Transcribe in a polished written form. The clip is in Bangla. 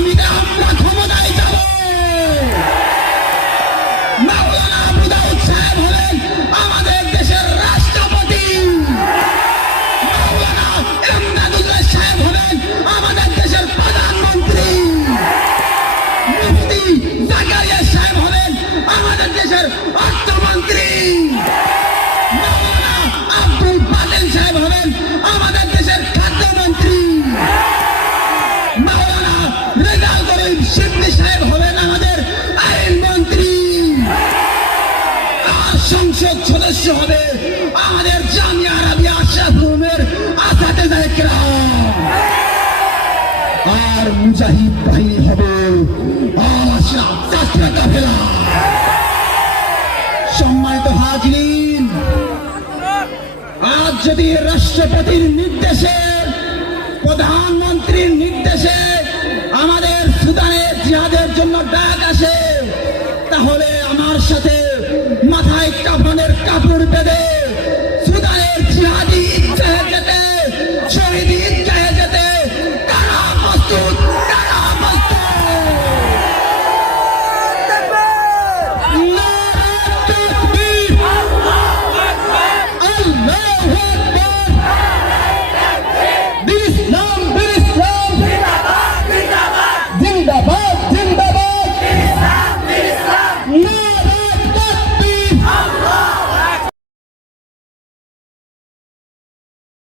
আগামীতে আমরা ক্ষমতায় যাব। মাওলানা আবু দাউদ সাহেব হলেন আমাদের দেশের রাষ্ট্রপতি। মাওলানা এমদাদুল্লাহ সাহেব হলেন আমাদের দেশের প্রধানমন্ত্রী। মুফতি জাকারিয়া সাহেব হলেন আমাদের দেশের অর্থমন্ত্রী। মাওলানা আব্দুল বাতেন সাহেব হলেন আমাদের দেশের খাদ্যমন্ত্রী। মাওলানা রেজাল করিম শিবলি সাহেব হলেন আমাদের আইনমন্ত্রী। আর সংসদ সদস্য হবে আমাদের জামিয়া আরাবিয়া আশরাফুলের আসাতেজা ইকরাম। আর মুজাহিদ বাহিনী হবে আশরাফ ছাত্র কাফেলা। সম্মানিত হাজিরিন, আজ যদি রাষ্ট্রপতির নির্দেশে, প্রধানমন্ত্রীর নির্দেশে আমাদের সুদানে জিহাদের জন্য ডাক আসে, তাহলে আমার সাথে মাথায় কাফনের কাপড় বেঁধে